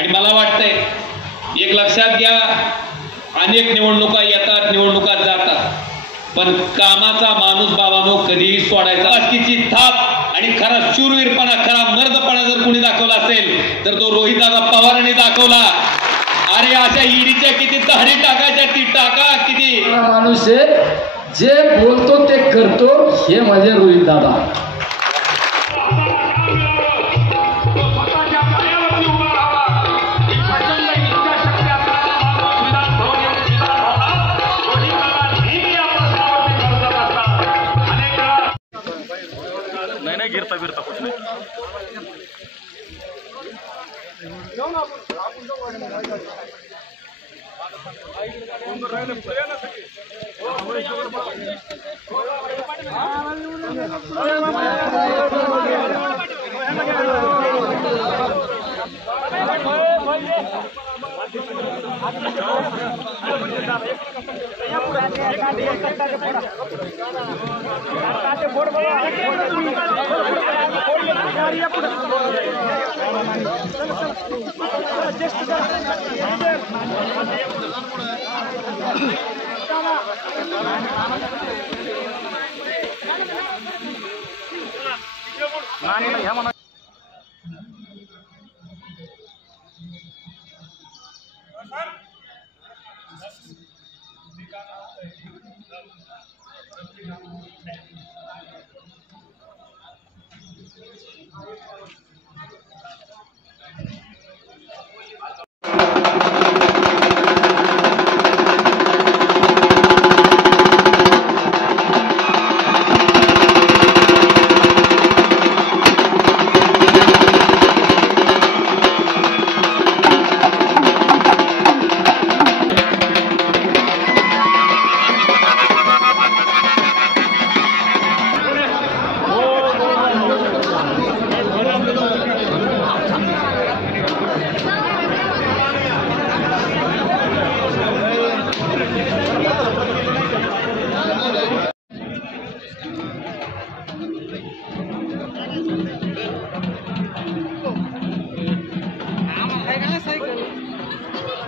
आणि मला वाटतंय एक लक्षात घ्या, अनेक निवडणुका येतात, निवडणुका जातात, पण कामाचा माणूस बाबांनो कधीही सोडायचा असतीची थाप आणि खरा शूरवीरपणा, खरा मर्दपणा जर कोणी दाखवला असेल तर तो रोहितदादा पवारांनी दाखवला. अरे अशा ईडीच्या किती तहरी टाकायच्या, ती टाका. किती माणूस आहे, जे बोलतो ते करतो, हे माझे रोहितदादा. नाही गिरता बिरता कुछ नाही.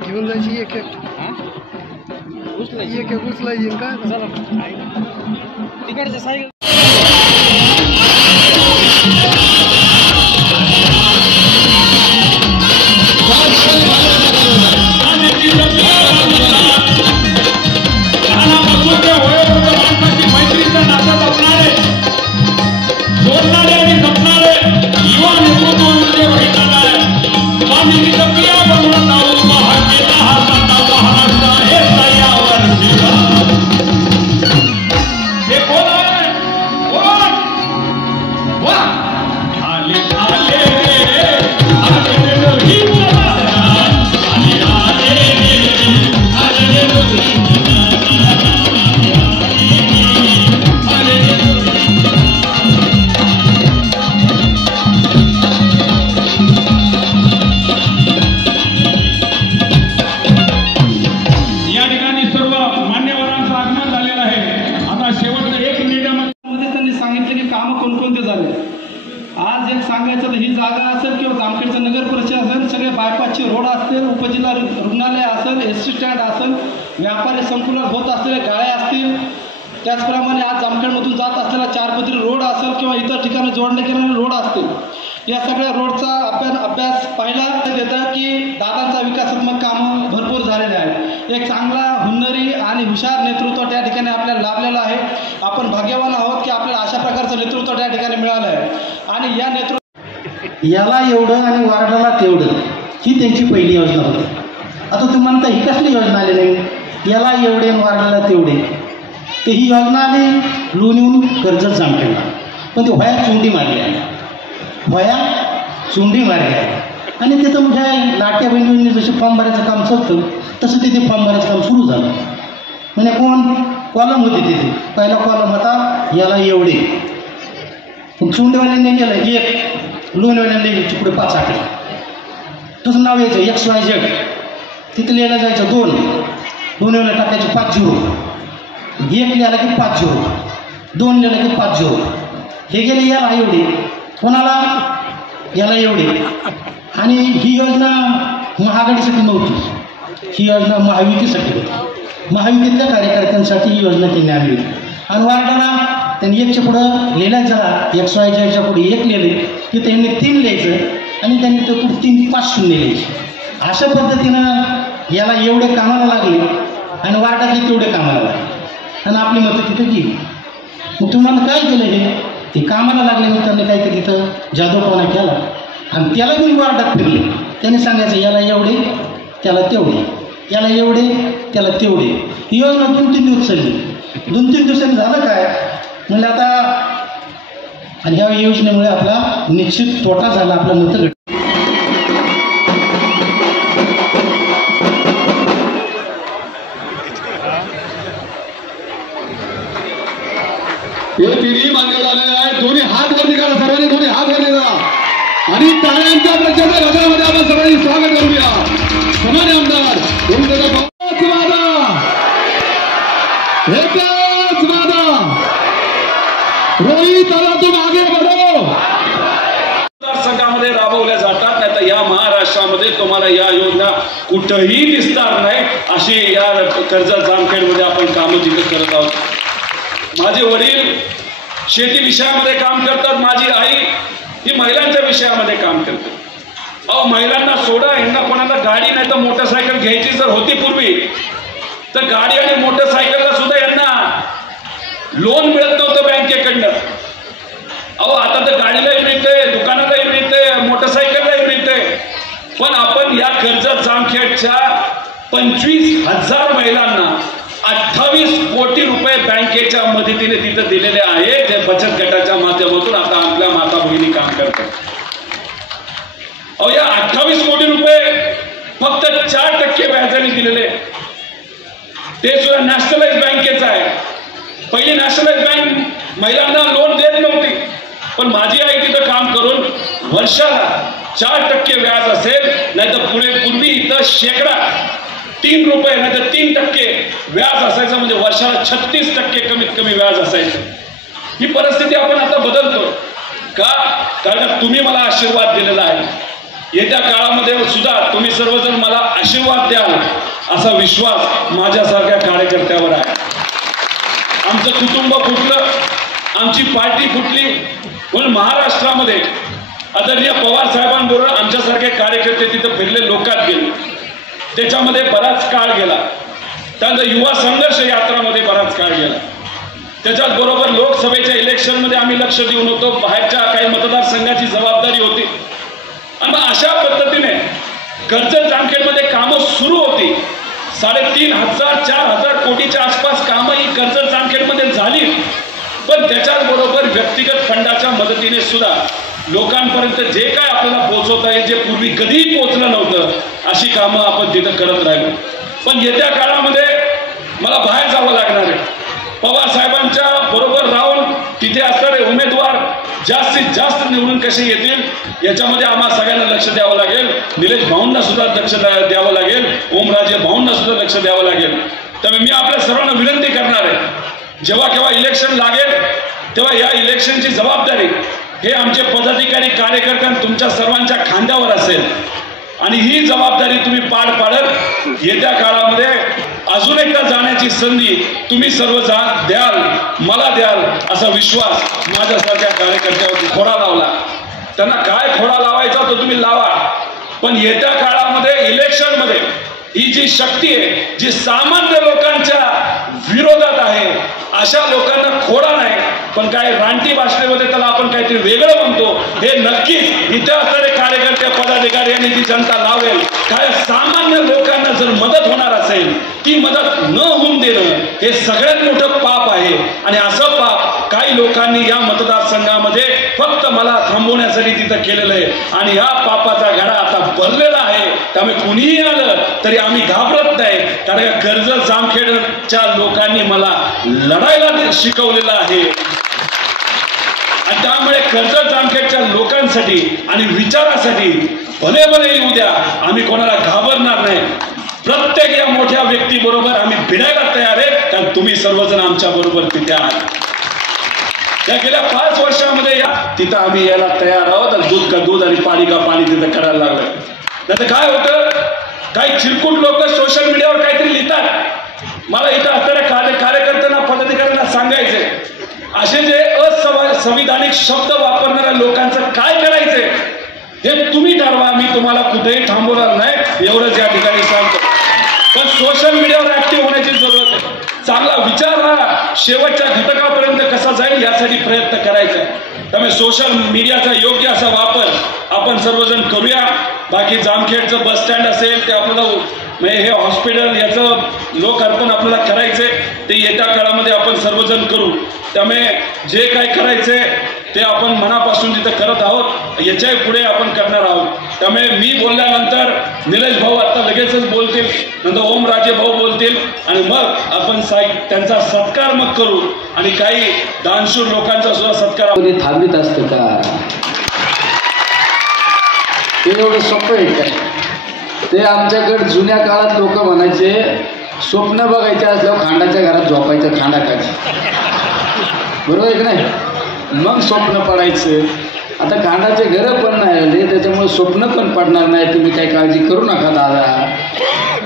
घेऊन जायची एक उचला येईन का तिकडच्या सायकल ही जागा असेल किंवा जामखेडचं नगर परिषद असेल, सगळे बायपासचे रोड असतील, उपजिल्हा रुग्णालय असेल, एस टी स्टँड असेल, व्यापारी संकुलात होत असलेले गाळ्या असतील, त्याचप्रमाणे आज जामखेडमधून जात असलेला 4 पदरी रोड असेल किंवा इतर ठिकाणी जोडले गेलेले रोड असतील, या सगळ्या रोडचा अभ्यास पाहिला देतं की दादांचा विकासात्मक कामं भरपूर झालेले आहेत. एक चांगला हुन्नरी आणि हुशार नेतृत्व त्या ठिकाणी आपल्याला लाभलेलं आहे. आपण भाग्यवान आहोत की आपल्याला अशा प्रकारचं नेतृत्व त्या ठिकाणी मिळालं आहे. आणि या याला एवढं आणि वार्डाला तेवढं, ही त्यांची पहिली योजना होती. आता तुम्ही म्हणता ही कसली योजना आली नाही, याला एवढे आणि वार्डाला तेवढे, तर ही योजना आली लोणीहून कर्जत जामखेडला, पण ते व्हाया चुंडी मारली आहे, व्हाया चुंडी मारली आहे. आणि तिथं म्हणजे लाट्या बहिणींनी जसे फॉर्म भरायचं काम चालतं तसं तिथे फॉर्म भरायचं काम सुरू झालं. म्हणजे कोण कॉलम होते तिथे, पहिला कॉलम होता याला एवढे, पण चुंडीवाल्यांनी गेलं एक, लोणीवाल्यांनी पुढे 5 आकडे, तसं नाव यायचं XYZ, तिथं लिहायला जायचं 2, लोणीवाल्या टाकायचे 5 0, 1 लिहायला की 5 0, 2 लिहायला की 5 0, हे गेले याला एवढे, कोणाला याला एवढे. आणि ही योजना महाआघाडीसाठी नव्हती, ही योजना महायुतीसाठी होती. महायुतीतल्या कार्यकर्त्यांसाठी ही योजना त्यांनी आणली आणि वार्डाला त्यांनी एकच्या पुढं लिहिल्या जा XYZ पुढे 1 लिहिले की त्यांनी 3 लिहायचं आणि त्यांनी तर 3-5 लिहायचे. अशा पद्धतीनं याला एवढे कामाला लागले आणि वार्डातले तेवढे कामाला लागले आणि आपली मतं तिथं गेली. मग तुम्हाला काय केलं हे? ते कामाला लागले मग त्यांनी काहीतरी तिथं जादूटोणा केला आणि त्याला मी वार्डात फिरले. त्यांनी सांगायचं याला एवढे त्याला तेवढे, याला एवढे त्याला तेवढे. ही योजना 2-3 दिवस चालली. 2-3 दिवसांनी झालं काय म्हणजे आता आणि ह्या योजनेमुळे आपला निश्चित तोटा झाला, आपला मतं हे तिन्ही मान्य झालेले आहे. दोन्ही हात वरती करा, सर्वांनी दोन्ही हात वरती करा आणि टाळ्यांच्या प्रचंड गजरामध्ये आपण सर्वांनी स्वागत करूया. सन्मान्य आमदार एकच वादा, रोहित आला तुम आगे बढो. मतदारसंघामध्ये राबवल्या जातात, नाही तर या महाराष्ट्रामध्ये तुम्हाला या योजना कुठंही दिसणार नाही. अशी या कर्जत जामखेडमध्ये आपण कामं तिथे करत आहोत. माझे वडील शेती विषयामध्ये काम करतात, माझी आई ही महिलांच्या विषयामध्ये काम करते. अहो महिलांना सोडा, यांना कोणाला गाडी नाही तर मोटरसायकल घ्यायची जर होती पूर्वी, तर गाडी आणि मोटरसायकलला सुद्धा यांना लोन मिळत नव्हतं बँकेकडनं. अहो आता तर गाडीलाही मिळते, दुकानालाही मिळते, मोटरसायकललाही मिळते. पण आपण या कर्जत जामखेडच्या 25,000 महिलांना 28 कोटी रुपये बँकेच्या मदतीने तिथं दिलेले आहे, जे बचत गटाच्या माध्यमातून आता आपल्या माता भगिनी काम करतात. अहो या 28 कोटी रुपये फक्त 4% व्याजाने दिलेले, ते सुद्धा नॅशनलाइज बँकेचं आहे. पहिली नॅशनलाइज बँक महिलांना लोन देत नव्हती, पण माझी आई तिथं काम करून वर्षाला 4% व्याज असेल, नाही तर पूर्वी इथं शेकडा 3 रुपये नाही तर 3% व्याज असायचं, म्हणजे वर्षाला 36% कमीत कमी व्याज असायचं. ही परिस्थिती आपण आता बदलतो का? कारण तुम्ही मला आशीर्वाद दिलेला आहे. येत्या काळामध्ये सुद्धा तुम्ही सर्वजण मला आशीर्वाद द्याल असा विश्वास माझ्यासारख्या कार्यकर्त्यावर आहे. आमचं कुटुंब फुटलं, आमची पार्टी फुटली, म्हणून महाराष्ट्रामध्ये आदरणीय पवार साहेबांबरोबर आमच्यासारखे कार्यकर्ते तिथं फिरले, लोकात गेले. त्याच्यामध्ये बराच काळ गेला. त्यानंतर युवा संघर्ष यात्रामध्ये बराच काळ गेला. त्याच्याच बरोबर लोकसभेच्या इलेक्शनमध्ये आम्ही लक्ष देऊन होतो, बाहेरच्या काही मतदारसंघाची जबाबदारी होती. आणि मग अशा पद्धतीने कर्जत जामखेडमध्ये कामं सुरू होती. 3,500-4,000 कोटीच्या आसपास कामं ही कर्जत जामखेडमध्ये झाली. पण त्याच्याच बरोबर व्यक्तिगत फंडाच्या मदतीने सुद्धा लोकांपर्यंत जे काय आपल्याला पोहोचवता येईल, जे पूर्वी कधीही पोहोचलं नव्हतं, अशी कामं आपण तिथं करत राहिलो. पण येत्या काळामध्ये मला बाहेर जावं लागणार आहे. पवार साहेबांच्या बरोबर राहून तिथे असणारे उमेदवार जास्तीत जास्त निवडून कसे येतील याच्यामध्ये आम्हाला सगळ्यांना लक्ष द्यावं लागेल. निलेश भाऊंना सुद्धा लक्ष द्यावं लागेल, ओमराजे भाऊंना सुद्धा लक्ष द्यावं लागेल. त्यामुळे मी आपल्या सर्वांना विनंती करणार आहे, जेव्हा केव्हा इलेक्शन लागेल तेव्हा या इलेक्शनची जबाबदारी हे आमचे पदाधिकारी कार्यकर्त्यांना तुमच्या सर्वांच्या खांद्यावर असेल आणि ही जबाबदारी तुम्ही पार पाडत येत्या काळामध्ये अजून एकदा जाण्याची संधी तुम्ही सर्व द्याल, मला द्याल असा विश्वास माझ्यासारख्या कार्यकर्त्यावरती खोडा लावला. त्यांना काय खोडा लावायचा तो तुम्ही लावा, पण येत्या काळामध्ये इलेक्शनमध्ये ही जी शक्ती आहे, जी सामान्य लोकांच्या विरोधात आहे, अशा लोकांना खोडा नाही, पण काय रानटी भाषेमध्ये त्याला आपण काहीतरी वेगळं म्हणतो, हे नक्कीच इथे असणारे कार्यकर्ते पदाधिकारी यांनी ती जनता लावेल. काय सामान्य लोकांना जर मदत होणार असेल, ती मदत न होऊन देणं हे सगळ्यात मोठं पाप आहे. आणि असं पाप काही लोकांनी या मतदारसंघामध्ये फक्त मला थांबवण्यासाठी तिथं केलेलं आहे आणि या पापाचा घडा आता भरलेला आहे. त्यामुळे कुणीही आलं तरी आम्ही घाबरत नाही, कारण कर्जत जामखेडच्या लोकांनी मला लढायला शिकवलेलं आहे. आणि त्यामुळे कर्जत जामखेडच्या लोकांसाठी आणि विचारासाठी भले भले येऊ द्या, आम्ही कोणाला घाबरणार नाही. प्रत्येक या मोठ्या व्यक्तीबरोबर आम्ही भिडायला तयार आहे, कारण तुम्ही सर्वजण आमच्या बरोबर तिथे आहात. या गेल्या 5 वर्षामध्ये तिथं आम्ही यायला तयार आहोत. दूध का दूध आणि पाणी का पाणी तिथं करायला लागलं. नाही तर काय होतं, काही चिरकुट लोक सोशल मीडियावर काहीतरी लिहितात. मला इथं असणाऱ्या कार्यकर्त्यांना पदाधिकाऱ्यांना सांगायचंय, असे जे असंविधानिक शब्द वापरणाऱ्या लोकांचं काय करायचंय हे तुम्ही ठरवा. मी तुम्हाला कुठेही थांबवणार नाही, एवढंच या ठिकाणी सांगतो. पण सोशल मीडियावर ऍक्टिव्ह होण्याची जरूरत आहे. चांगला विचार हा शेवटच्या घटकापर्यंत कसा जाईल यासाठी प्रयत्न करायचा आहे. त्यामुळे सोशल मीडियाचा योग्य असा वापर आपण सर्वजण करूया. बाकी जामखेडचं बस स्टँड असेल ते आपल्याला हे हॉस्पिटल याचं लोकार्पण आपल्याला करायचंय, ते येत्या काळामध्ये आपण सर्वजण करू. त्यामुळे जे काय करायचंय ते आपण मनापासून जिथं करत आहोत याच्याही पुढे आपण करणार आहोत. त्यामुळे मी बोलल्यानंतर निलेश भाऊ आता लगेचच बोलतील, नंतर ओमराजे भाऊ बोलतील आणि मग आपण त्यांचा सत्कार मग करू आणि काही दानशूर लोकांचा सुद्धा सत्कार. कोणी थांबित असतं का? ते एवढं सोपं आहे काय? ते आमच्याकडे जुन्या काळात लोक म्हणायचे स्वप्न बघायचे असल्यावर खांडाच्या घरात झोपायचं, खांडाखाली. बरोबर आहे की नाही? मग स्वप्न पडायचं. आता खांडाचे घरं पण नाही आले, त्याच्यामुळे स्वप्न पण पडणार नाही. तुम्ही काही काळजी करू नका दादा.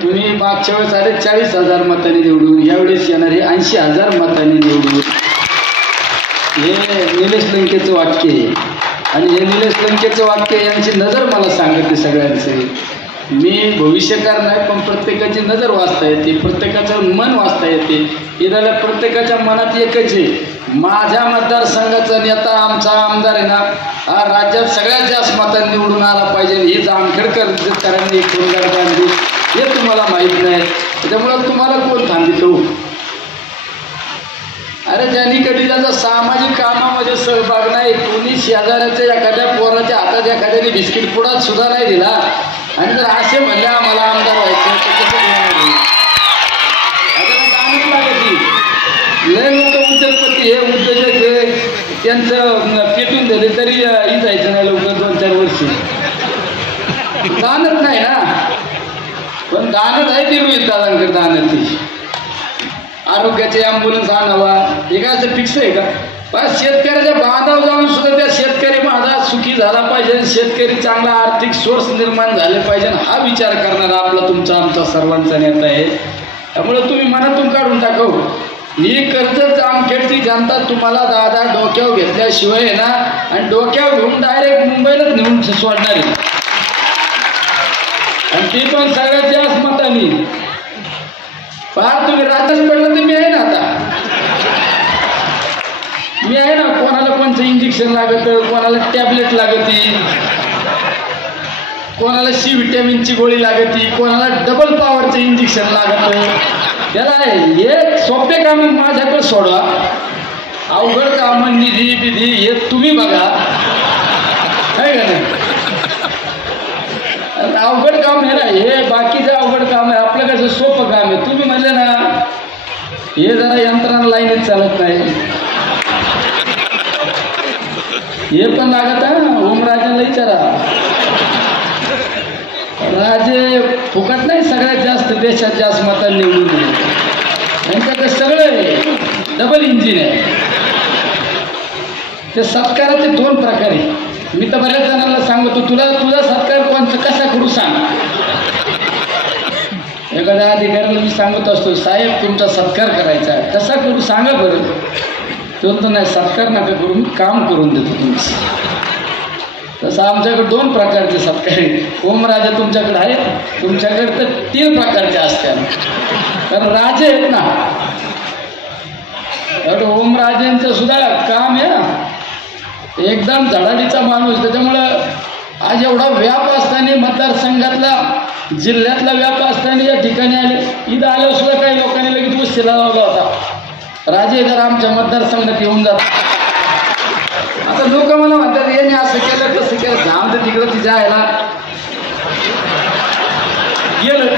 तुम्ही मागच्या वेळेस आले 40,000 मतांनी निवडून, यावेळेस येणारे 80,000 मतांनी निवडून. हे निलेश लंकेचं वाक्य आहे आणि हे निलेश लंकेचं वाक्य यांची नजर मला सांगते सगळ्यांचे. मी भविष्यकार नाही, पण प्रत्येकाची नजर वाचता येते, प्रत्येकाचं मन वाचता येते. इथल्या प्रत्येकाच्या मनात एकच आहे, माझ्या मतदारसंघाचा नेता आमचा आमदार आहे ना, हा राज्यात सगळ्यात जास्त मतांनी निवडून आला पाहिजे. ही जामखेडकरांनी कोणत्या बांधली हे तुम्हाला माहीत नाही, त्याच्यामुळं तुम्हाला कोण थांबितो? अरे ज्यांनी कधी त्याचा सामाजिक कामामध्ये सहभाग नाही, कोणी शेजाऱ्याच्या एखाद्या पोराच्या हातात एखाद्याने बिस्किट पुडा सुद्धा नाही दिला आणि जर असे म्हणले आम्हाला आमदार व्हायचं तर कसं होणार? दानच लागत. लय लोक उद्योगपती हे उद्योजक हे त्यांचं पेटून दिले तरी ही जायचं नाही लवकर 2-4 वर्ष. दानच नाही ना, पण दानच आहे ती रोहित दादांकडे. दानच ती आरोग्याचे ॲम्ब्युलन्स आणावा हे काय असं फिक्स आहे का? पण शेतकऱ्याच्या बांधावर जाऊन सुद्धा त्या शेतकरी माझा सुखी झाला पाहिजे, शेतकरी चांगला आर्थिक सोर्स निर्माण झाले पाहिजे हा विचार करणारा आपला तुमचा आमचा सर्वांचा नेता आहे. त्यामुळे तुम्ही मनातून काढून टाकव. ही कर्जत जामखेडची जनता तुम्हाला दादा डोक्यावर घेतल्याशिवाय आहे ना, आणि डोक्यावर घेऊन डायरेक्ट मुंबईलाच नेऊन सोडणार आहे. आणि ते पण सगळ्यात जास्त मतांनी. पहा तुम्ही राज्यात पडलं तर मी आहे ना, आता मी आहे ना. कोणाला कोणचं इंजेक्शन लागत, कोणाला टॅबलेट लागती, कोणाला सी व्हिटॅमिनची गोळी लागती, कोणाला डबल पॉवरचं इंजेक्शन लागतं. त्याला हे सोपे काम माझ्याकडे सोडवा, अवघड काम निधी बिधी हे तुम्ही बघा, आहे का नाही? अवघड काम आहे ना हे, बाकीचं अवघड काम आहे. आपलं कसं सोपं काम आहे. तुम्ही म्हणले ना हे जरा यंत्रणा लाईनीत चालत नाही, हे पण लागत आहे ना. ओमराजेला विचारा, राजे फुकट नाही, सगळ्यात जास्त देशात जास्त मतांनी निवडून दिले. त्यांच्याकडे सगळं डबल इंजिन आहे. ते सत्काराचे 2 प्रकार आहे. मी तर बऱ्याच जणांना सांगतो, तुझा सत्कार कोणचा कसा करू सांग. एखाद्या अधिकाऱ्याला मी सांगत असतो, साहेब तुमचा सत्कार करायचा आहे, कसा करू सांगा बरं. तो तर नाही, सत्कार नका करू, मी काम करून देतो तुमचं. तसं आमच्याकडे 2 प्रकारचे सत्कार आहेत. ओमराजे तुमच्याकडे आहेत, तुमच्याकडे तर 3 प्रकारचे असतात, कारण राजे आहेत ना. ओमराजेंचं सुद्धा काम आहे एकदम धडाडीचा माणूस. त्याच्यामुळं आज एवढा व्याप असताना, मतदारसंघातला जिल्ह्यातला व्याप असताना या ठिकाणी आले. इथं आल्यावर सुद्धा काही लोकांनी लगेच वस्तीला लावला होता, राजे जर आमच्या मतदारसंघात येऊन जातात. आता लोक मला म्हणतात याने असं केलं तसं केलं, जाऊन तर तिकडं ती जायला गेलं.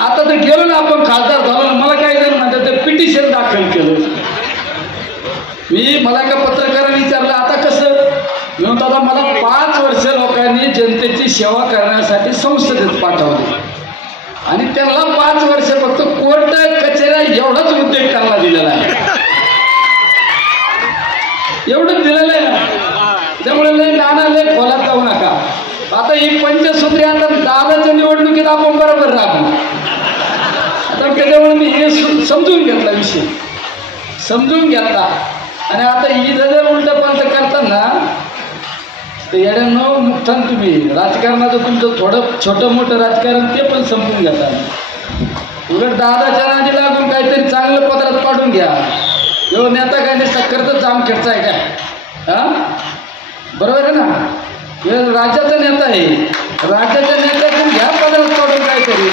आता तर गेलो ना आपण, खासदार झालो ना. मला काही जण म्हणतात ते पिटिशन दाखल केलं. मला एका पत्रकाराने विचारलं आता कसं. मी म्हणतो आता मला 5 वर्ष लोकांनी जनतेची सेवा करण्यासाठी संसदेत पाठवले आणि त्यांना 5 वर्ष फक्त कोर्ट कचेऱ्या एवढाच उद्योग करायला दिलेला आहे, एवढंच दिलेलं आहे ना. त्यामुळे लय नाना लय खोलात जाऊ नका. आता ही पंचसूत्री आता दादाच्या निवडणुकीत आपण बरोबर राहू. त्याच्यामुळे मी हे समजून घेतला, विषय समजून घेतला. आणि आता इथं जर उलट पालट करताना तर येड्यानं मुक्तान तुम्ही राजकारणाचं तुमचं थोडं छोटं मोठं राजकारण ते पण संपून घेता. उलट दादाच्या नादी लागून काहीतरी चांगलं पत्रात पाडून घ्या. एवढं नेता काय नाही सक्करच जामखेडचा आहे काय? हा, बरोबर आहे ना? राज्याचा नेता आहे, राज्याच्या नेत्यातून घ्या पत्रात पाडून काहीतरी.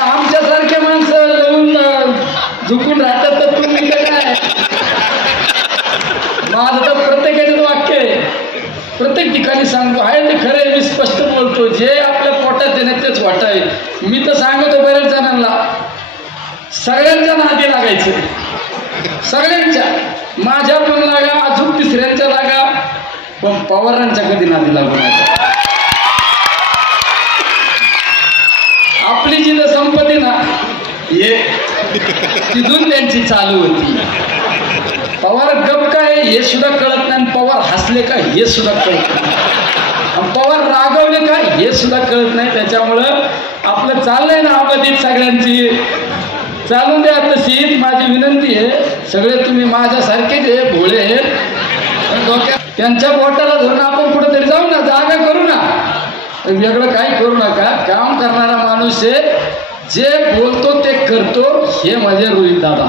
आमच्यासारखे माणसं लावून झुकून राहतात तर तुम्ही काय? माझं तर प्रत्येकाचं वाक्य आहे, प्रत्येक ठिकाणी सांगतो आहे ते खरे, मी स्पष्ट बोलतो. जे आपल्या पोटात आहे ना तेच वाट आहे. मी तर सांगतो बऱ्याच जणांना, सगळ्यांच्या नादी लागायचं, सगळ्यांच्या, माझ्या पण लागा, अजून तिसऱ्यांच्या लागा, पण पवारांच्या कधी नादी लागू नका. आपली जिथं संपत्ती ना हे तिथून त्यांची चालू होती. पवार गप काय हे सुद्धा कळत नाही, आणि पवार हसले का हे सुद्धा कळत नाही, पवार रागवले का हे सुद्धा कळत नाही. त्याच्यामुळं आपलं चाललंय ना अबाधित सगळ्यांची, चालून द्या. तशीच माझी विनंती आहे, सगळे तुम्ही माझ्यासारखेच आहे, भोळे आहेत, डोक्यात त्यांच्या बोटाला धरून आपण कुठेतरी जाऊ ना, जागा करू ना, वेगळं काही करू नका. काम करणारा माणूस आहे, जे बोलतो ते करतो, हे माझे रोहित दादा.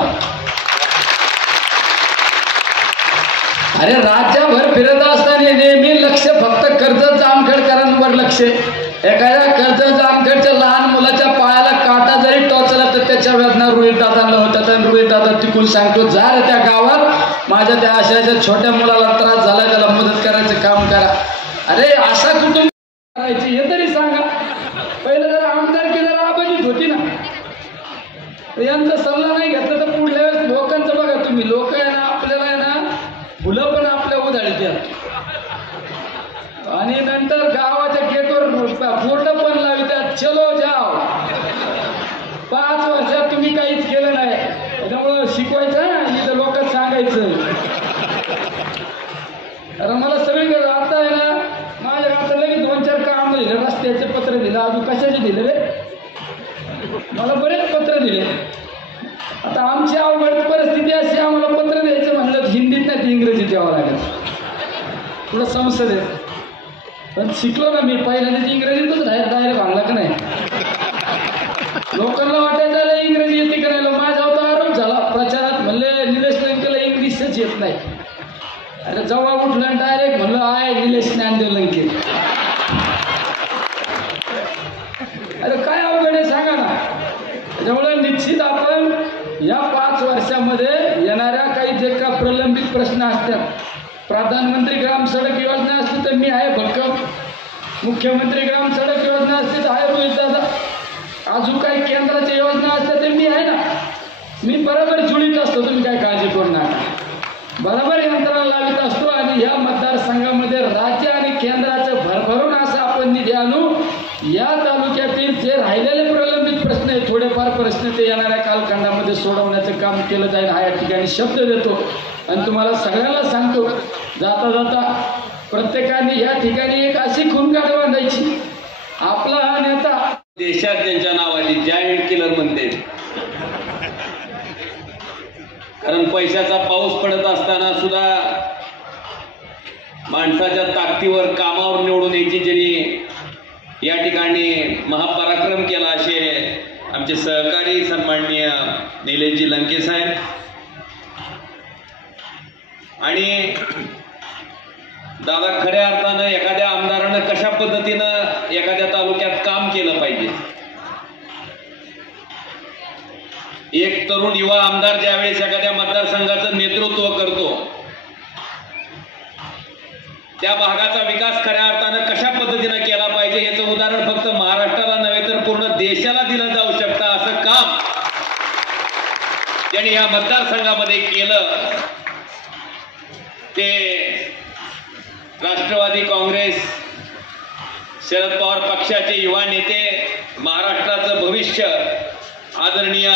अरे राज्यभर फिरत असताना नेहमी लक्ष फक्त कर्जत जामखेडकरांवर लक्ष. एखाद्या कर्जत जामखेडच्या लहान मुलाच्या पायाला काटा जरी टोचला तर त्याच्या वेदना रोहित दादांना होतात. आणि रोहित दादा तिकून सांगतो, जा रे त्या गावात, माझ्या त्या अशा छोट्या मुलाला त्रास झाला, त्याला मदत करायचं काम करा. अरे असा कुटुंब करायची हे तरी सांगा. पहिलं जर आमदारकी जरा अबाधित होती ना, यांचा सल्ला नाही घेतला तर पुढल्या वेळेस लोकांचं बघा तुम्ही, लोक आहे ना आपल्याला आहे ना फुलं पण आपल्या उधळतात, आणि नंतर गावाच्या गेटवर बोर्ड पण लावतात, चलो जाओ. 5 वर्षात तुम्ही काहीच केलं नाही, त्यामुळं शिकवायचं ना, इथं लोक सांगायचं. अरे मला सगळीकडे आता आहे ना, माझ्या आता लगेच 2-4 काम दिले, रस्त्याचे पत्र दिलं, अजून कशाचे दिले रे, मला बरेच पत्र दिले. आता आमची अवघड परिस्थिती अशी, आम्हाला पत्र द्यायचं म्हणलं हिंदीत नाही तर इंग्रजीत द्यावं लागेल, थोडं संसद आहे. पण शिकलो ना मी, पहिल्यांदा इंग्रजीतच डायरेक्ट आणला का नाही. लोकांना वाटायचं इंग्रजी येते का नाही, माझ्यावर तर आरोप झाला प्रचारात, म्हणले निलेश लंकेला इंग्लिशच येत नाही. अरे जेव्हा उठलं डायरेक्ट म्हणलं आहे निलेश ज्ञानदेव लंके. अरे काय अवघड आहे सांगा ना. त्याच्यामुळे निश्चित आपण या 5 वर्षामध्ये येणाऱ्या काही जे का प्रलंबित प्रश्न असतात, प्रधानमंत्री ग्राम सडक योजना असते तर मी आहे भक्कम, मुख्यमंत्री ग्राम सडक योजना असते तर आहे रोहित दादा, अजून काही केंद्राच्या योजना असतात तर मी आहे ना, मी बरोबर जुळीत असतो, तुम्ही काय काळजी करू नका, बरोबर यंत्रणा लावित असतो. आणि या मतदारसंघामध्ये राज्य आणि केंद्राचं भरभरून असं आपण निधी आणू. या तालुक्यातील जे राहिलेले प्रलंबित प्रश्न आहेत, थोडेफार प्रश्न ते येणाऱ्या कालखंडामध्ये सोडवण्याचं काम केलं जाईल, हा या ठिकाणी शब्द देतो. आणि तुम्हाला सगळ्यांना सांगतो, जाता जाता प्रत्येकाने या ठिकाणी एक अशी खूनगाठ बांधायची, आपला हा नेता देशात त्यांच्या नावाची जायंट किलर म्हणते. कारण पैशाचा पाऊस पडत असताना सुद्धा माणसाच्या ताकदीवर कामावर निवडून यायची ज्यांनी या ठिकाणी महापराक्रम केला असे आमचे सहकारी सन्माननीय निलेशजी लंके साहेब. आणि दादा खऱ्या अर्थानं एखाद्या आमदारानं कशा पद्धतीनं एखाद्या तालुक्यात काम केलं पाहिजे. एक तरुण युवा आमदार ज्यावेळेस एखाद्या मतदारसंघाचं नेतृत्व करतो, त्या भागाचा विकास खऱ्या अर्थानं कशा पद्धतीनं केला पाहिजे याचं उदाहरण फक्त महाराष्ट्राला नव्हे तर पूर्ण देशाला दिलं जाऊ शकतं. असं काम त्यांनी या मतदारसंघामध्ये केलं. ते राष्ट्रवादी काँग्रेस शरद पवार पक्षाचे युवा नेते, महाराष्ट्राचं भविष्य आदरणीय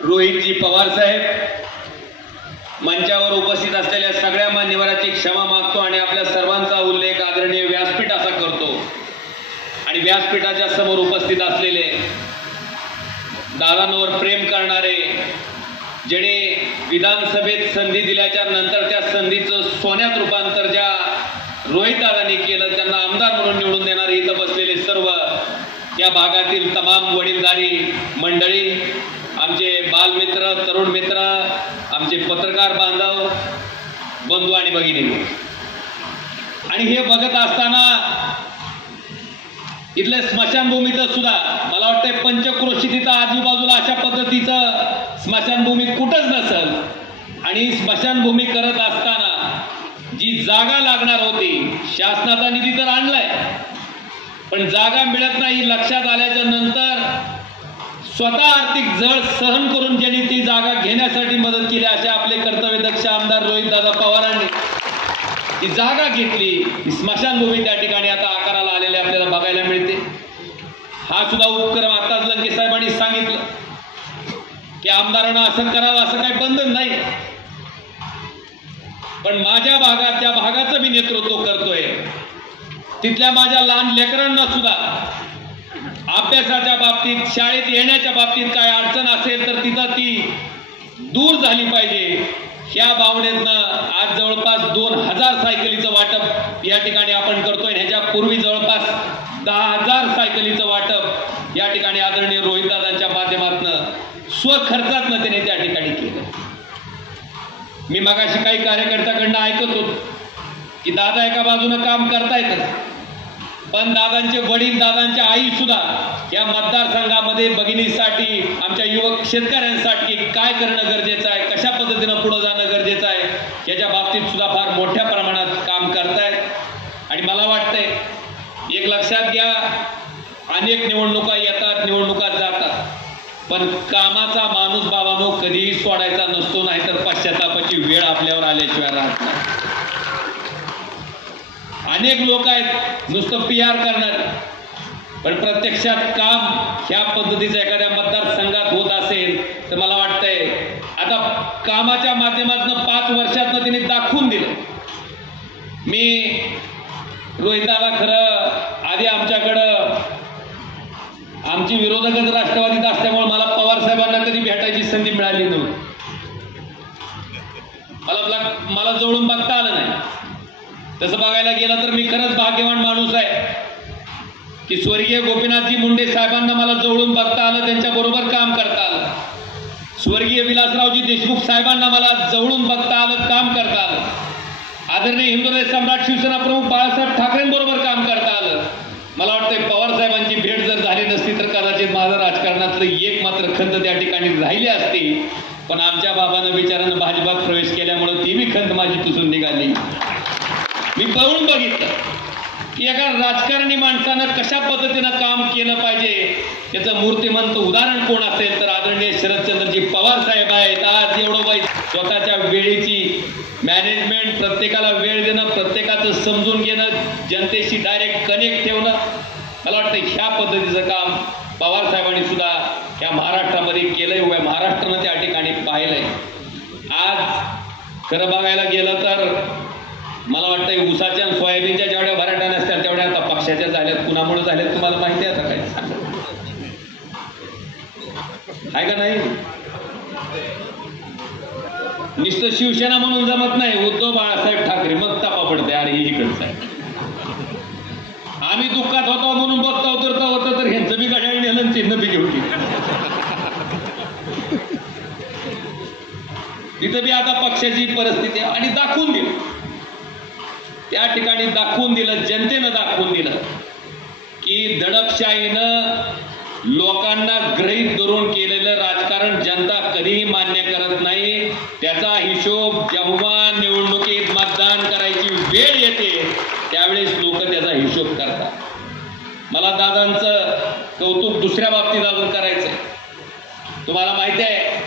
रोहितजी पवार साहेब, मंचावर उपस्थित असलेल्या सगळ्या मान्यवरांची क्षमा मागतो आणि आपल्या सर्वांचा उल्लेख आदरणीय व्यासपीठ असा करतो. आणि व्यासपीठाच्या समोर उपस्थित असलेले दादांवर प्रेम करणारे, जेणे विधानसभेत संधी दिल्याच्या नंतर त्या संधीचं सोन्यात रूपांतर ज्या रोहित दादांनी केलं, त्यांना आमदार म्हणून निवडून देणारे इथं बसलेले सर्व या भागातील तमाम वडीलधारी मंडळी, आमचे बालमित्र, तरुण मित्र, आमचे पत्रकार बांधव, बंधू आणि भगिनी, आणि हे बघत असताना इथल्या स्मशानभूमीचं सुद्धा मला वाटतंय पंचक्रोशीत तिथं आजूबाजूला अशा पद्धतीचं स्मशानभूमी कुठंच नसल, आणि स्मशानभूमी करत असताना जी जागा लागणार होती, शासनाचा निधी तर आणलाय, पण जागा मिळत नाही लक्षात आल्याच्या नंतर स्वतः आर्थिक झळ सहन करून ज्यांनी ती जागा घेण्यासाठी मदत केली, असे आपले कर्तव्यदक्ष आमदार रोहितदादा पवारांनी ती जागा घेतली. ही स्मशानभूमी त्या ठिकाणी आता आकाराला आलेली आपल्याला बघायला मिळते. हा सुद्धा उपक्रम आताच लंके साहेबांनी सांगितलं की आमदारांना असं करावं, असं काही बंधन नाही, पण माझ्या भागात, ज्या भागाचं मी नेतृत्व करतोय, तिथल्या माझ्या लहान लेकरांना सुद्धा अभ्यासाच्या बाबतीत, शाळेत येण्याच्या बाबतीत काय अडचण असेल तर तिथं ती दूर झाली पाहिजे, ह्या भावनेतनं आज जवळपास 2000 सायकलीचं वाटप या ठिकाणी आपण करतोय. ह्याच्यापूर्वी जवळपास 10,000 सायकलीचं वाटप या ठिकाणी आदरणीय रोहितदादांच्या माध्यमातून स्वखर्चातनं त्याने त्या ठिकाणी केलं. मी मगाशी काही कार्यकर्त्याकडनं ऐकत होतो की दादा एका बाजूनं काम करतायत, पण दादांचे वडील, दादांची आई सुद्धा या मतदारसंघामध्ये भगिनीसाठी, आमच्या युवक शेतकऱ्यांसाठी काय करणं गरजेचं आहे, कशा पद्धतीनं पुढे जाणं गरजेचं आहे, याच्या बाबतीत सुद्धा फार मोठ्या प्रमाणात काम करतायत. आणि मला वाटतंय एक लक्षात घ्या, अनेक निवडणुका येतात, निवडणुका जातात, पण कामाचा माणूस बाबांनो कधीही सोडायचा नसतो, नाहीतर पश्चातापाची वेळ आपल्यावर आल्याशिवाय राहत नाही. अनेक लोक आहेत नुसतं PR करणार, पण प्रत्यक्षात काम ह्या पद्धतीचं एखाद्या मतदारसंघात होत असेल तर मला वाटतंय आता कामाच्या माध्यमातून 5 वर्षातनं त्यांनी दाखवून दिलं. मी रोहितदादा खरं आधी आमच्याकडं आमची विरोधकच राष्ट्रवादीत असल्यामुळे मला पवार साहेबांना कधी भेटायची संधी मिळाली नव्हती. मला जवळून बघता आलं नाही. तसं बघायला गेलं तर मी खरंच भाग्यवान माणूस आहे की स्वर्गीय गोपीनाथजी मुंडे साहेबांना मला जवळून बघता आलं, त्यांच्याबरोबर काम करता आलं. स्वर्गीय विलासरावजी देशमुख साहेबांना मला जवळून बघता आलं, काम करता आलं. आदरणीय हिंदुराय सम्राट शिवसेना प्रमुख बाळासाहेब ठाकरेंबरोबर काम करता आलं. मला वाटतंय पवार साहेबांची भेट जर झाली नसती तर कदाचित माझं राजकारणातलं एक मात्र खंत त्या ठिकाणी राहिली असती, पण आमच्या बाबांना विचारानं भाजपात प्रवेश केल्यामुळे ती बी खंत माझी पुसून निघाली. मी बघून बघितलं की एका राजकारणी माणसानं कशा पद्धतीनं काम केलं पाहिजे, त्याचं मूर्तिमंत उदाहरण कोण असेल तर आदरणीय शरदचंद्रजी पवार साहेब आहेत. आज एवढं वाईट स्वतःच्या वेळेची मॅनेजमेंट, प्रत्येकाला वेळ देणं, प्रत्येकाचं समजून घेणं, जनतेशी डायरेक्ट कनेक्ट ठेवणं, मला वाटतं ह्या पद्धतीचं काम पवार साहेबांनी सुद्धा ह्या महाराष्ट्रामध्ये केलंय, महाराष्ट्रानं त्या ठिकाणी पाहिलंय. आज खरं बघायला गेलं तर मला वाटतं ऊसाच्या आणि सोयाबीनच्या जेवढ्या भराटा नसतात तेवढ्या आता पक्षाच्या झाल्यात. कुणामुळे झाल्यात तुम्हाला माहिती आहे आता काय आहे का नाही? नुसतं शिवसेना म्हणून जमत नाही, उद्धव बाळासाहेब ठाकरे मग तपा पडते, अरे ही इकडचं आहे. आम्ही दुःखात होतो म्हणून बघता उतरता होतं तर ह्यांचं बी गड्या नेलं, चिन्ह बी घेऊन तिथं बी आता पक्षाची परिस्थिती आणि दाखवून दिलं, त्या ठिकाणी दाखवून दिलं, जनतेनं दाखवून दिलं की दडपशाहीनं लोकांना गृहीत धरून केलेलं राजकारण जनता कधीही मान्य करत नाही. त्याचा हिशोब जेव्हा निवडणुकीत मतदान करायची वेळ येते त्यावेळेस लोक त्याचा हिशोब करतात. मला दादांचं कौतुक दुसऱ्या बाबतीत अजून करायचंय. तुम्हाला माहिती आहे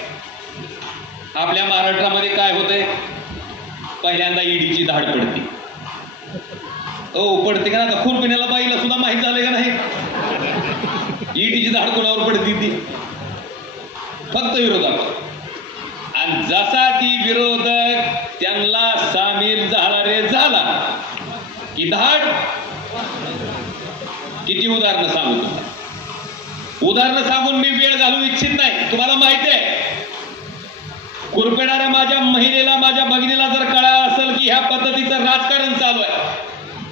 आपल्या महाराष्ट्रामध्ये काय होतंय? पहिल्यांदा ईडीची धाड पडते. पडते का ना? खून पिण्याला बाईला सुद्धा माहित झालंय का नाही? ईडीची धाड कोणावर पडती? ती फक्त विरोधक. आणि जसा ती विरोधक त्यांना सामील झाला रे झाला की धाड. किती उदाहरणं सांगू तुम्हाला. उदाहरणं सांगून मी वेळ घालू इच्छित नाही. तुम्हाला माहिती आहे, कुरपेणाऱ्या माझ्या महिलेला, माझ्या भगिनीला जर कळालं असेल की ह्या पद्धतीचं राजकारण चालू आहे,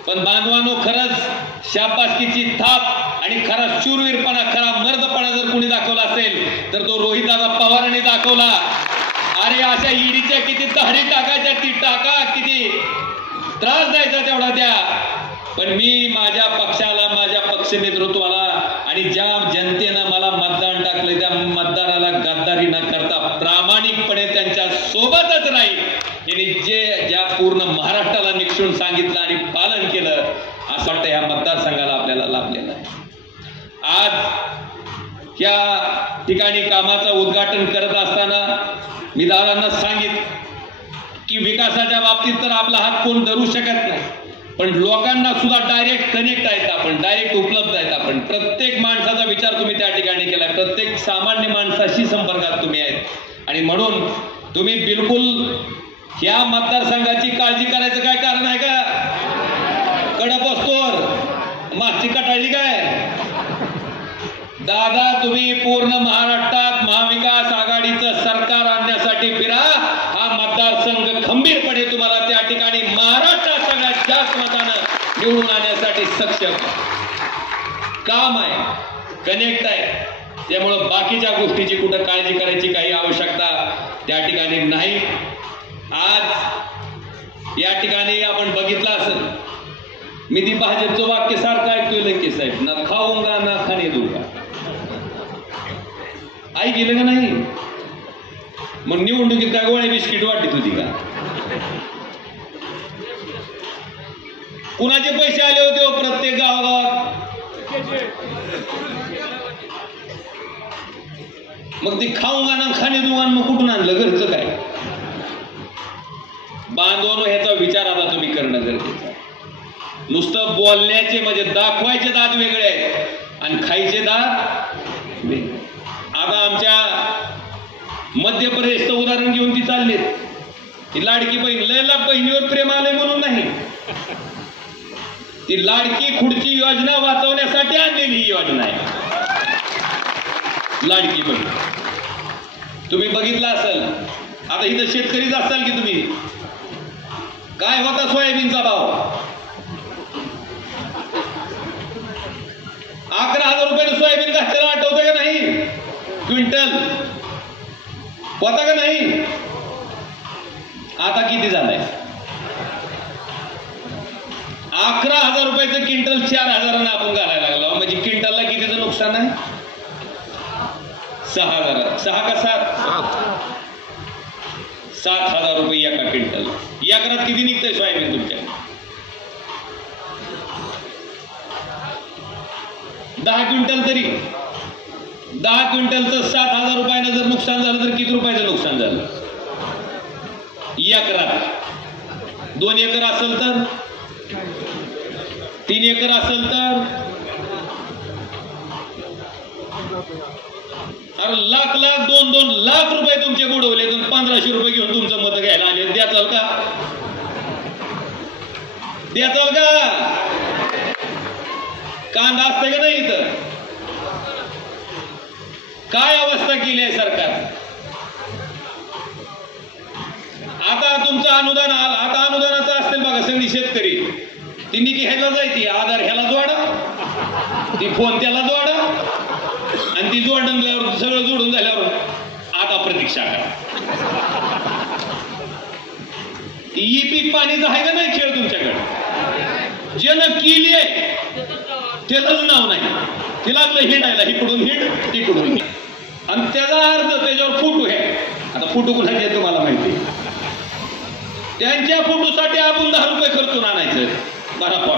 पण बांधवानो खरंच शाबासकीची थाप आणि खरा शूरवीरपणा, खरा मर्दपणा जर कोणी दाखवला असेल तर तो रोहितदादा पवारांनी दाखवला. अरे अशा ईडीच्या किती तहारी टाकायच्या, ती टाका, किती त्रास द्यायचा तेवढा द्या, पण मी माझ्या पक्षाला, माझ्या पक्ष नेतृत्वाला आणि ज्या जनतेनं मला मतदान टाकलं त्या मतदाराला गद्दारी न करता प्रामाणिकपणे त्यांच्या सोबतच राहील. यांनी ज्या पूर्ण महाराष्ट्राला निक्षून सांगितलं आणि पालन केलं, असं वाटतं ह्या मतदारसंघाला आपल्याला लाभलेलं आहे. आज या ठिकाणी कामाचं उद्घाटन करत असताना मी दादांना सांगितलं की विकासाच्या बाबतीत तर आपला हात कोण धरू शकत नाही, पण लोकांना सुद्धा डायरेक्ट कनेक्ट आहेत आपण, डायरेक्ट उपलब्ध आहेत आपण. प्रत्येक माणसाचा विचार तुम्ही त्या ठिकाणी केलाय, प्रत्येक सामान्य माणसाशी संपर्कात तुम्ही आहेत आणि म्हणून तुम्ही बिलकुल ह्या मतदारसंघाची काळजी करायचं काय कारण आहे का? कडप असतोर मागची कटाळली काय? दादा तुम्ही पूर्ण महाराष्ट्रात महाविकास आघाडीचं सरकार आणण्यासाठी फिरा. हा मतदारसंघ खंबीरपणे तुम्हाला त्या ठिकाणी महाराष्ट्रात सगळ्यात जास्त मतानं निवडून आणण्यासाठी सक्षम काम आहे, कनेक्ट आहे. त्यामुळं बाकीच्या गोष्टीची कुठं काळजी करायची काही आवश्यकता त्या ठिकाणी नाही. आज या ठिकाणी आपण बघितलं असेल, मी ती भाजपचं वाक्य सारखं ऐकतोय लंके साहेब, ना खाऊंगा ना खाणे दूंगा. आई गेलं का नाही? मग निवडणुकीत काय गोळ्या बिस्किट वाटत होती का? कुणाचे पैसे आले होते हो प्रत्येक गावागावात? मग ती खाऊंगा ना खाणे दूंगा मग कुठून आणलं? घरचं काय? बांधवनो ह्याचा विचार आता तुम्ही करणं गरजेचं आहे. नुसतं बोलण्याचे म्हणजे दाखवायचे दात वेगळे आहेत आणि खायचे दात वेगळे. आता आमच्या मध्य प्रदेशचं उदाहरण घेऊन ती चालली, ती लाडकी बहीण, लयला बहिणीवर प्रेम आलंय म्हणून नाही, ती लाडकी खुर्ची योजना वाचवण्यासाठी आणलेली ही योजना आहे लाडकी बहीण. तुम्ही बघितलं असेल, आता इथं शेतकरीच असाल की तुम्ही, काय होता सोयाबीनचा भाव? 11,000 रुपयानं सोयाबीन घातलेलं आठवतं का नाही? क्विंटल होता का नाही? आता किती झालाय? 11,000 रुपयाचं क्विंटल 4,000 आपण घालायला लागलो. म्हणजे क्विंटलला कितीचं नुकसान आहे? 6,000. 6 का 7? 7,000 रुपये एका क्विंटल. एकरात किती निघतंय सोयाबीन तुमच्या? 10 क्विंटल तरी 10 क्विंटलचं 7,000 रुपयानं जर नुकसान झालं तर किती रुपयाचं नुकसान झालं? एकरात 2 एकर असेल तर, 3 एकर असेल तर, अरे लाख 2 लाख रुपये तुमचे बुडवले. 1500 रुपये घेऊन तुमचं मत घ्यायला आले. द्याचाल का? द्याचाल का? कांदा असते का नाही इथं? काय अवस्था केली आहे सरकार? आता तुमचं अनुदान, आता अनुदानाचं असतील बघा सगळी शेतकरी, ती निकी ह्याला जायची, आधार ह्याला जोडा, ती फोन त्याला जोडा, आणि ती जोडून झाल्यावर सगळं जोडून झाल्यावर आता प्रतीक्षा करा. ई पीक पाणीचं आहे का नाही खेळ तुमच्याकडे? ज्यानं केली आहे त्याचंच नाव नाही, ते लागलं हिंडायला, इकडून हिंड तिकडून हिंड, आणि त्याचा अर्थ त्याच्यावर फोटो आहे. आता फोटो कुणाचे तुम्हाला माहिती, त्यांच्या फोटोसाठी आपण 10 रुपये खर्चून आणायचं बराबर.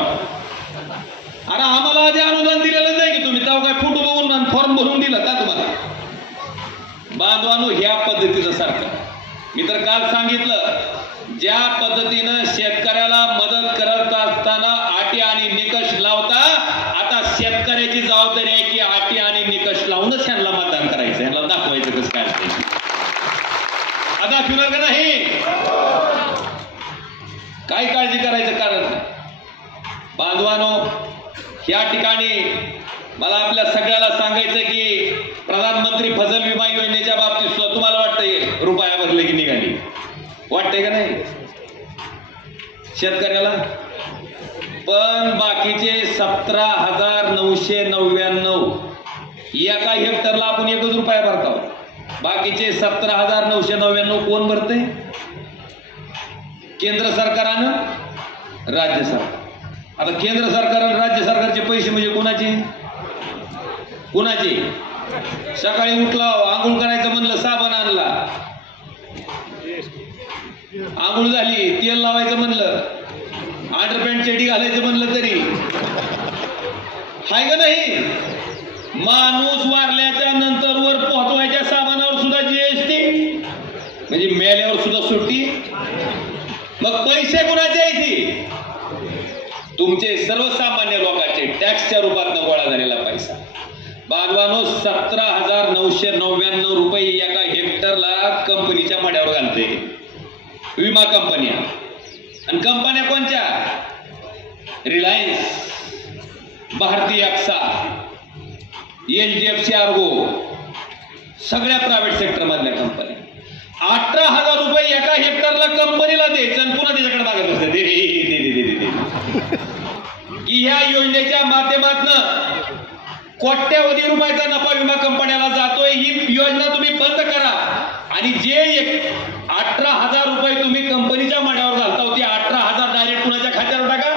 अरे आम्हाला आधी अनुदान दिलेलं नाही की तुम्ही तेव्हा काय फोटो बघून फॉर्म भरून दिला का तुम्हाला? बांधवानो ह्या पद्धतीचं सरकार. मी तर काल सांगितलं, ज्या पद्धतीनं शेतकऱ्याला मदत करत असताना अटी आणि निकष लावता, आता शेतकऱ्याची जबाबदारी आहे की अटी आणि निकष लावूनच ह्यांना मतदान करायचं, ह्यांना दाखवायचं कसं काय आता दाखवणार का नाही? काय काळजी करायचं कारण नाही. बांधवानो या ठिकाणी मला आपल्या सगळ्याला सांगायचं की प्रधानमंत्री फसल विमा योजनेच्या बाबतीत सुद्धा तुम्हाला वाटतंय रुपया भरले की निघाली, वाटतंय का नाही शेतकऱ्याला? पण बाकीचे 17,999 एका हेक्टरला आपण 1 रुपया भरतो. बाकीचे 17,999 कोण भरते? केंद्र सरकारानं, राज्य सरकार. आता केंद्र सरकार आणि राज्य सरकारचे पैसे म्हणजे कोणाचे? सकाळी उठला आंघोळ करायचं म्हणलं, साबण आणला, आंघोळ झाली, तेल लावायचं म्हणलं, अंडरपॅन्ट चेडी घालायचं म्हणलं तरी हाय का नाही? माणूस वारल्याच्या नंतर वर पोहोचवायच्या सामानावर सुद्धा जीएसटी, म्हणजे मेल्यावर सुद्धा सुट्टी. मग पैसे कोणाचे आहेत? तुमचे सर्वसामान्य लोकांचे टॅक्सच्या रूपात गोळा झालेला पैसा. बांधवानो 17,999 रुपये एका हेक्टरला कंपनीच्या मड्यावर घालते विमा कंपन्या. आणि कंपन्या कोणत्या? रिलायन्स, भारती एक्सा, HDFC आर्गो, सगळ्या प्रायव्हेट सेक्टर मधल्या कंपन्या. 18,000 रुपये एका हेक्टरला कंपनीला द्यायचं आणि पुन्हा त्याच्याकडे मागत असतं की ह्या योजनेच्या माध्यमातून कोट्यावधी रुपयाचा नफा विमा कंपन्याला जातोय. ही योजना तुम्ही बंद करा आणि जे 18,000 रुपये तुम्ही कंपनीच्या मड्यावर घालता ते 18,000 डायरेक्ट कुणाच्या खात्यावर टाका.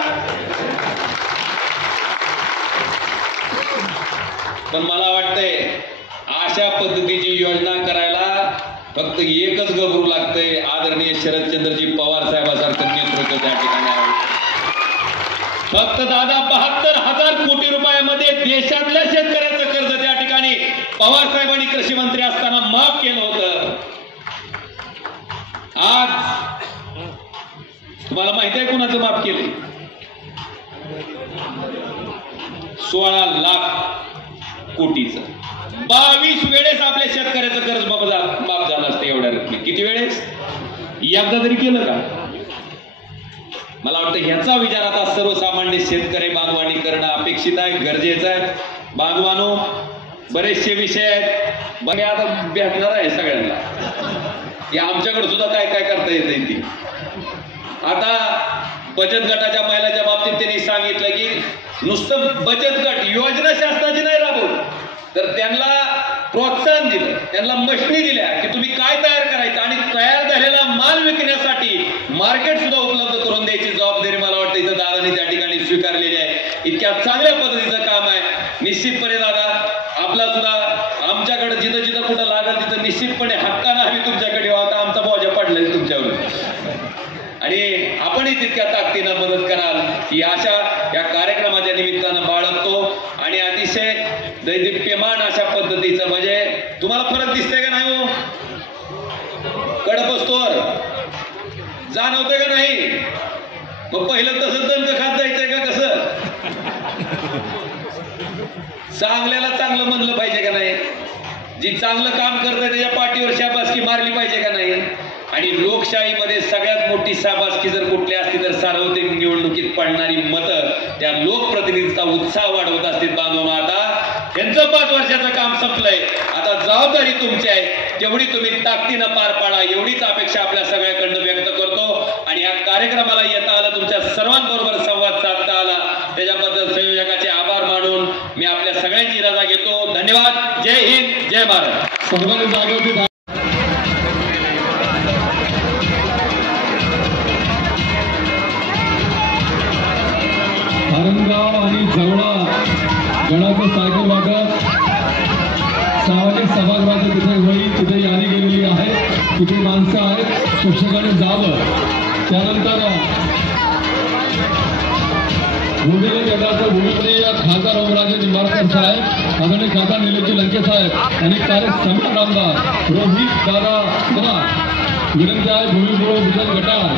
पण मला वाटतंय अशा पद्धतीची योजना करायला फक्त एकच गबरू लागतंय, आदरणीय शरदचंद्रजी पवार साहेबांसारखं नेतृत्व त्या ठिकाणी आहे. फक्त दादा 72,000 कोटी रुपयामध्ये देशातल्या शेतकऱ्याचं कर्ज त्या ठिकाणी पवार साहेबांनी कृषी मंत्री असताना माफ केलं होतं. आज तुम्हाला माहिती आहे कुणाचं माफ केलंय? 16 लाख कोटीचं. 22 वेळेस आपल्या शेतकऱ्याचं कर्ज माफ झालं असतं एवढ्या रकमेत. किती वेळेस? एकदा तरी केलं का? मला वाटतं ह्याचा विचार आता सर्वसामान्य शेतकरी बांधवांनी करणं अपेक्षित आहे, गरजेचं आहे. बांधवांनो, बरेचसे विषय आहेत, बघा आता भेटणार आहे सगळ्यांना की आमच्याकडे सुद्धा काय काय करता येते ती. आता बचत गटाच्या महिलाच्या बाबतीत त्यांनी सांगितलं की नुसतं बचत गट योजना शासनाची नाही राबवली तर त्यांना प्रोत्साहन दिलं, त्यांना मशनी दिल्या की तुम्ही काय तयार करायचं आणि तयार झालेला माल विकण्यासाठी मार्केट सुद्धा उपलब्ध करून द्यायची जबाबदारी मला वाटतं इथं दादांनी त्या ठिकाणी स्वीकारलेली आहे. इतक्या चांगल्या पद्धतीचं काम आहे. निश्चितपणे दादा आपला सुद्धा आमच्याकडे जिथं जिथं कुठं लागेल तिथं निश्चितपणे हक्कानं आम्ही तुमच्याकडे वाहता, आमचा बोजा पडलाय तुमच्यावर आणि आपणही तितक्या ताकदीनं मदत कराल ही आशा या कार्यक्रमाच्या निमित्तानं बाळगतो. आणि अतिशय दैदिप्यमान अशा पद्धतीचं म्हणजे तुम्हाला फरक दिसतंय का नाही? हो कडपस्तोर जाणवतंय का नाही? मग पहिलं तसं दंड खात जायचंय का कसं? चांगल्याला चांगलं म्हणलं पाहिजे का नाही? जी चांगलं काम करतंय त्याच्या पाठीवर शाबासकी मारली पाहिजे का नाही? आणि लोकशाहीमध्ये सगळ्यात मोठी शाबासकी जर कुठली असती तर सार्वत्रिक निवडणुकीत पडणारी मतं त्या लोकप्रतिनिधीचा उत्साह वाढवत असतील. बांधवांनो, आता त्यांचं 5 वर्षाचं काम संपलंय, आता जबाबदारी तुमची आहे, तेवढी तुम्ही ताकदीनं पार पाडा एवढीच अपेक्षा आपल्या सगळ्याकडनं व्यक्त करतो. आणि या कार्यक्रमाला येता आला, तुमच्या सर्वांबरोबर संवाद साधता आला, त्याच्याबद्दल संयोजकाचे आभार मानून मी आपल्या सगळ्यांची रजा घेतो. धन्यवाद. जय हिंद, जय भारत. सर्वांनी जागृती आरंगाव आणि जवळा गणाचं सायकल वाटप सार्वजनिक सभागृहाच्या तिथे होईल. तिथे यादी गेलेली आहे, तिथे माणसं आहेत, शिक्षकांनी जावं. त्यानंतर भूमिले गटाचं भूमिप्रिय खासदार ओमराजे निंबाळकर साहेब, आदरणीय खासदार निलेशजी लंके साहेब आणि कार्यसमिती आमदार रोहित दादा कुमार विनंती आहे भूमिपूर्व विजन गटात